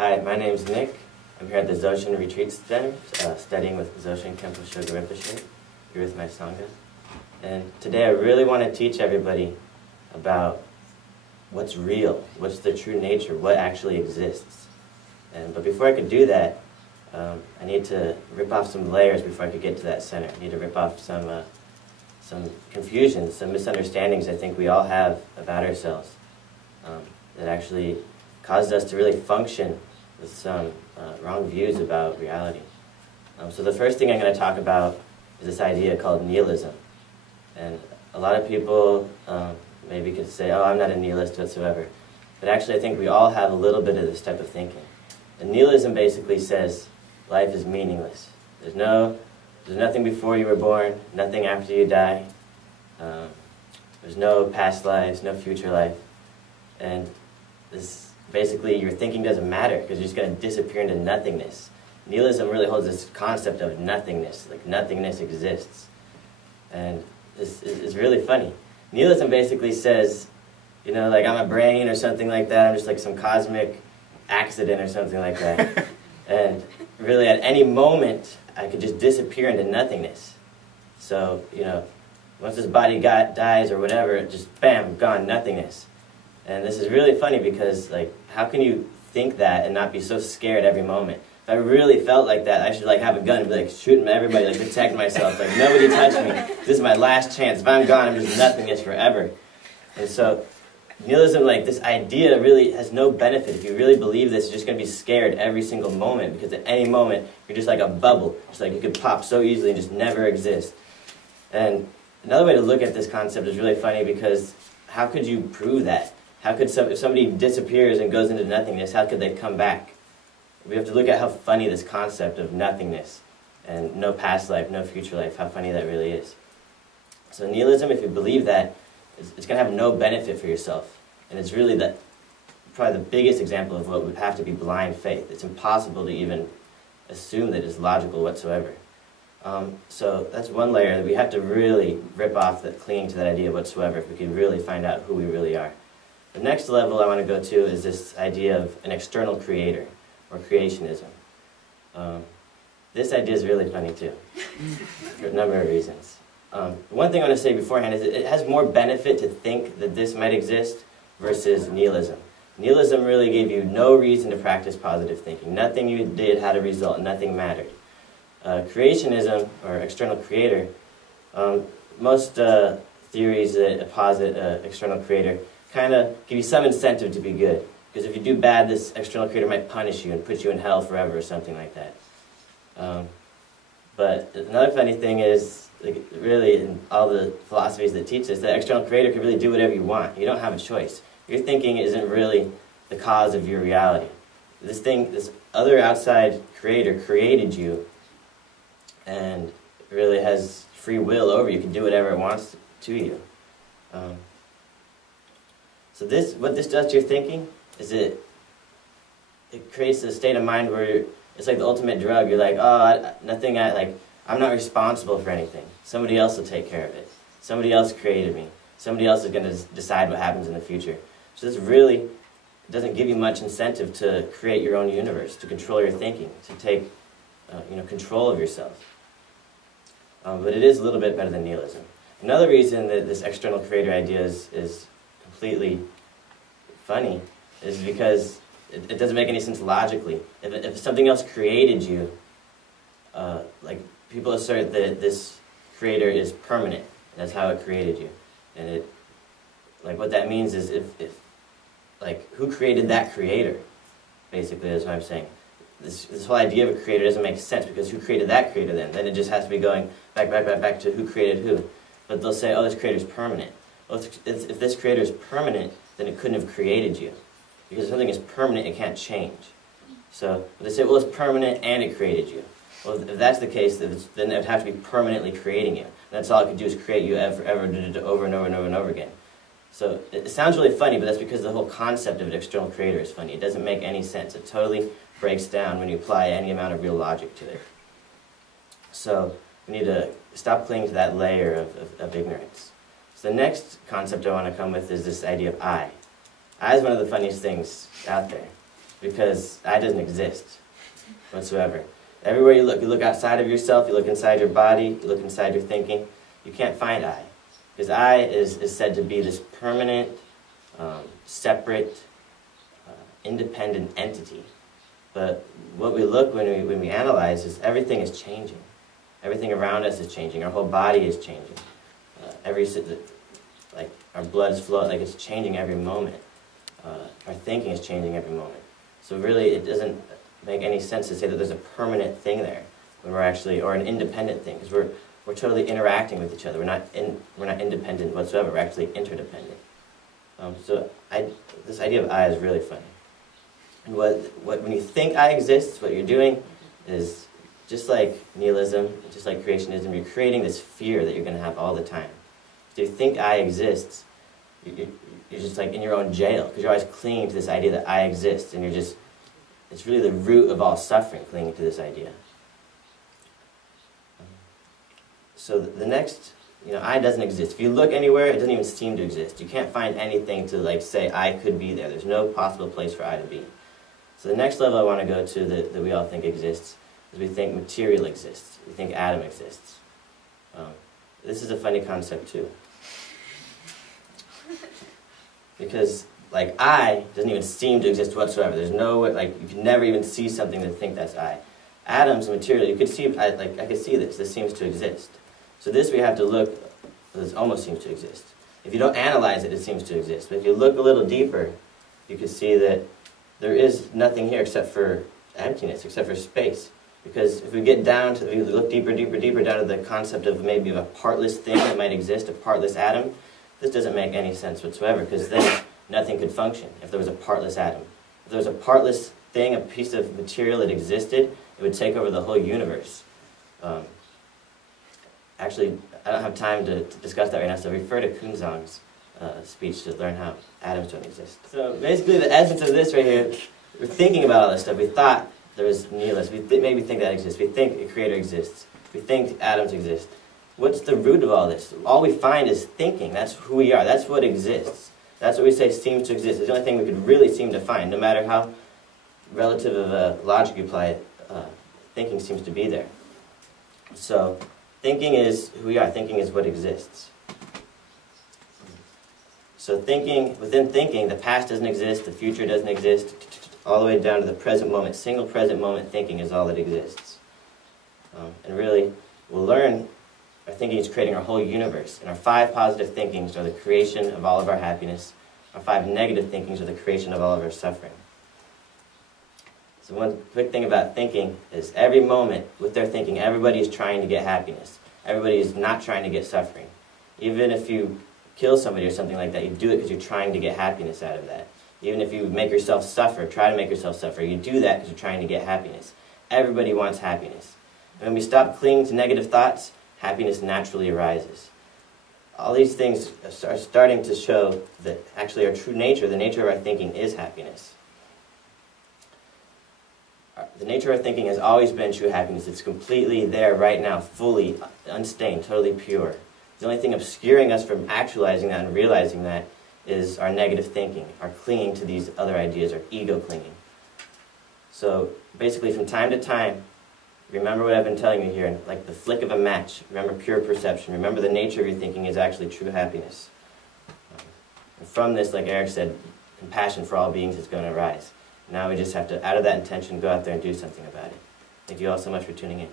Hi, my name's Nick. I'm here at the Dzogchen Retreat Center, studying with Dzogchen Khenpo Shoga Rinpoche, here with my Sangha. And today I really want to teach everybody about what's real, what's the true nature, what actually exists. But before I could do that, I need to rip off some layers before I could get to that center. I need to rip off some confusions, some misunderstandings I think we all have about ourselves that actually caused us to really function with some wrong views about reality. So the first thing I'm going to talk about is this idea called nihilism. And a lot of people maybe could say, oh, I'm not a nihilist whatsoever. But actually I think we all have a little bit of this type of thinking. And nihilism basically says life is meaningless. There's nothing before you were born, nothing after you die. There's no past lives, no future life. And this, basically your thinking doesn't matter because you're just going to disappear into nothingness. Nihilism really holds this concept of nothingness, like nothingness exists. And this is really funny. Nihilism basically says, you know, like I'm a brain or something like that, I'm just like some cosmic accident or something like that. And really at any moment I could just disappear into nothingness. So, you know, once this body dies or whatever, it just bam, gone, nothingness. And this is really funny because, like, how can you think that and not be so scared every moment? If I really felt like that, I should, like, have a gun and be, like, shooting everybody, like, protect myself. Like, nobody touch me. This is my last chance. If I'm gone, I'm just nothingness forever. And so, nihilism, like, this idea really has no benefit. If you really believe this, you're just going to be scared every single moment because at any moment, you're just like a bubble. Just like you could pop so easily and just never exist. And another way to look at this concept is really funny because how could you prove that? How could if somebody disappears and goes into nothingness, how could they come back? We have to look at how funny this concept of nothingness and no past life, no future life, how funny that really is. So nihilism, if you believe that, it's going to have no benefit for yourself. And it's really probably the biggest example of what would have to be blind faith. It's impossible to even assume that it's logical whatsoever. So that's one layer that we have to really rip off, that clinging to that idea whatsoever, if we can really find out who we really are. The next level I want to go to is this idea of an external creator, or creationism. This idea is really funny too, for a number of reasons. One thing I want to say beforehand is it has more benefit to think that this might exist versus nihilism. Nihilism really gave you no reason to practice positive thinking. Nothing you did had a result, nothing mattered. Creationism, or external creator, most theories that posit external creator kind of give you some incentive to be good. Because if you do bad, this external creator might punish you and put you in hell forever or something like that. But another funny thing is, like, really in all the philosophies that teach this, that external creator can really do whatever you want. You don't have a choice. Your thinking isn't really the cause of your reality. This other outside creator created you and really has free will over you. You can do whatever it wants to you. So what this does to your thinking is it creates a state of mind where it's like the ultimate drug. You're like, oh, I'm not responsible for anything. Somebody else will take care of it. Somebody else created me. Somebody else is going to decide what happens in the future. So this really doesn't give you much incentive to create your own universe, to control your thinking, to take control of yourself. But it is a little bit better than nihilism. Another reason that this external creator idea is completely funny is because it doesn't make any sense logically. If something else created you, like people assert that this creator is permanent. That's how it created you. And what that means is who created that creator? Basically, that's what I'm saying. This whole idea of a creator doesn't make sense because who created that creator then? Then it just has to be going back to who created who. But they'll say, oh, this creator's permanent. Well, if this creator is permanent, then it couldn't have created you. Because if something is permanent, it can't change. So they say, well, it's permanent and it created you. Well, if that's the case, then it would have to be permanently creating you. And that's all it could do is create you over and over and over again. So it sounds really funny, but that's because the whole concept of an external creator is funny. It doesn't make any sense. It totally breaks down when you apply any amount of real logic to it. So we need to stop clinging to that layer of ignorance. So the next concept I want to come with is this idea of I. I is one of the funniest things out there. because I doesn't exist whatsoever. Everywhere you look outside of yourself, you look inside your body, you look inside your thinking, you can't find I. Because I is said to be this permanent, separate, independent entity. But what we look when we analyze is everything is changing. Everything around us is changing. Our whole body is changing. Like our blood's flow, like it's changing every moment. Our thinking is changing every moment. So really, it doesn't make any sense to say that there's a permanent thing there when we're actually, or an independent thing, because we're totally interacting with each other. We're not independent whatsoever. We're actually interdependent. This idea of I is really funny. And when you think I exist, what you're doing is just like nihilism, just like creationism. You're creating this fear that you're going to have all the time. If you think I exist, you're just like in your own jail, because you're always clinging to this idea that I exist, and it's really the root of all suffering, clinging to this idea. So the next, I doesn't exist. If you look anywhere, it doesn't even seem to exist. You can't find anything to like say I could be there. There's no possible place for I to be. So the next level I want to go to that we all think exists is we think material exists. We think Adam exists. This is a funny concept too. Because like I doesn't even seem to exist whatsoever. There's no, like you can never even see something to think that's I. Atoms and material, you could see, I could see this. This seems to exist. So this we have to look, this almost seems to exist. If you don't analyze it, it seems to exist. But if you look a little deeper, you can see that there is nothing here except for emptiness, except for space. Because if we get down to, if we look deeper down to the concept of maybe of a partless thing that might exist, a partless atom, this doesn't make any sense whatsoever, because then nothing could function if there was a partless atom. If there was a partless thing, a piece of material that existed, it would take over the whole universe. Actually, I don't have time to discuss that right now, so refer to Kunzang's speech to learn how atoms don't exist. So basically the essence of this right here, we're thinking about all this stuff. We thought there was nihilist. We maybe think that exists. We think a creator exists. We think atoms exist. What's the root of all this? All we find is thinking. That's who we are. That's what exists. That's what we say seems to exist. It's the only thing we could really seem to find, no matter how relative of a logic you apply it, thinking seems to be there. So thinking is who we are. Thinking is what exists. So within thinking, the past doesn't exist, the future doesn't exist, all the way down to the present moment. Single present moment thinking is all that exists. And really, we'll learn our thinking is creating our whole universe. And our 5 positive thinkings are the creation of all of our happiness. Our 5 negative thinkings are the creation of all of our suffering. So one quick thing about thinking is every moment with their thinking, everybody is trying to get happiness. Everybody is not trying to get suffering. Even if you kill somebody or something like that, you do it because you're trying to get happiness out of that. Even if you make yourself suffer, try to make yourself suffer, you do that because you're trying to get happiness. Everybody wants happiness. And when we stop clinging to negative thoughts, happiness naturally arises. All these things are starting to show that actually our true nature, the nature of our thinking, is happiness. The nature of our thinking has always been true happiness. It's completely there right now, fully, unstained, totally pure. The only thing obscuring us from actualizing that and realizing that is our negative thinking, our clinging to these other ideas, our ego clinging. So basically from time to time, remember what I've been telling you here, like the flick of a match. Remember pure perception. Remember the nature of your thinking is actually true happiness. And from this, like Eric said, compassion for all beings is going to arise. Now we just have to, out of that intention, go out there and do something about it. Thank you all so much for tuning in.